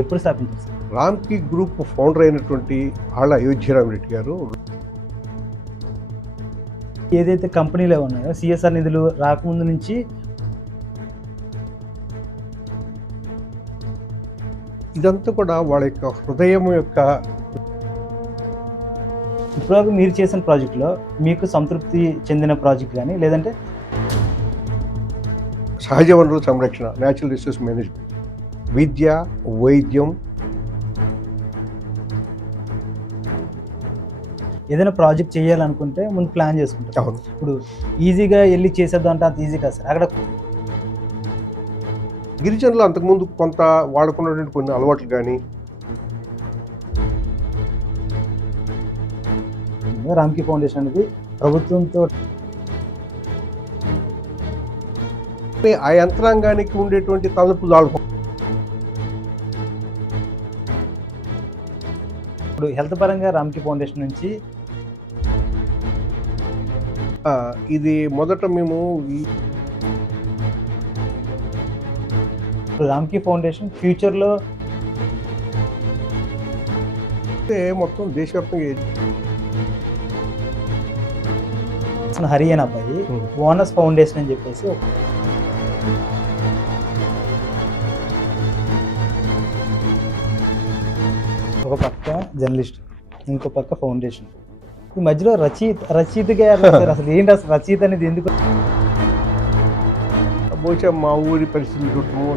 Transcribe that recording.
ఎప్పుడు స్థాపించారు సార్? రామ్కి గ్రూప్ ఫౌండర్ అయినటువంటి ఆళ్ళ అయోధ్యరామిరెడ్డి గారు ఏదైతే కంపెనీలు ఉన్నాయో సిఎస్ఆర్ నిధులు రాకముందు నుంచి ఇదంతా కూడా వాళ్ళ యొక్క హృదయం యొక్క ఇప్పటివరకు మీరు చేసిన ప్రాజెక్టులో మీకు సంతృప్తి చెందిన ప్రాజెక్ట్ కానీ లేదంటే సహజ వనరుల సంరక్షణ, న్యాచురల్ రిసోర్స్ మేనేజ్మెంట్, విద్య, వైద్యం, ఏదైనా ప్రాజెక్ట్ చేయాలనుకుంటే ముందు ప్లాన్ చేసుకుంటాం. అవును. ఇప్పుడు ఈజీగా వెళ్ళి చేసేద్దాం అంటే అంత ఈజీ కాదు సార్. అక్కడ గిరిజనులు అంతకుముందు కొంత వాడుకున్నటువంటి కొన్ని అలవాట్లు కానీ రామ్కి ఫౌండేషన్ అనేది ప్రభుత్వంతో ఆ యంత్రాంగానికి ఉండేటువంటి తలుపు దాడుకో ఇప్పుడు హెల్త్ పరంగా రామ్కి ఫౌండేషన్ నుంచి ఇది మొదట మేము రామ్కి ఫౌండేషన్ ఫ్యూచర్లో మొత్తం దేశవ్యాప్తంగా హరియానా అబ్బాయి బోనస్ ఫౌండేషన్ అని చెప్పేసి ఒక పక్క జర్నలిస్ట్, ఇంకో పక్క ఫౌండేషన్, ఈ మధ్యలో రచయిత గారు అసలు ఏంటి అసలు రచయిత అనేది ఎందుకు? బహుశా మా ఊరి పరిస్థితులు చూడటము